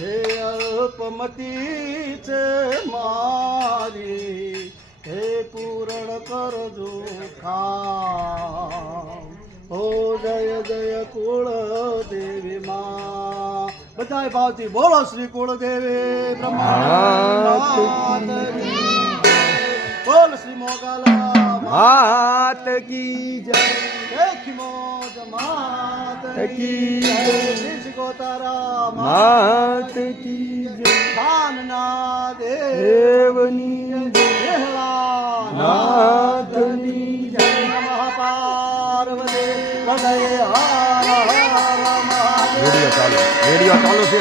હે અલ્પમતી છે મારી, હે પૂરણ કરજો ખામ. ઓ જય જય કુળ દેવી માં. બધાય ભાવથી બોલો શ્રી કુળ દેવી બ્રહ્માની. બોલ શ્રી મોગલા માત કી જય, મોજ માત કી જય, શ્રી ગોતારા માત કી જય, ખાનના દેવની જય, નાથની જય. નમઃ પાર્વતી પતયે હર હર મહાદેવ. રેડિયો ચાલુ છે.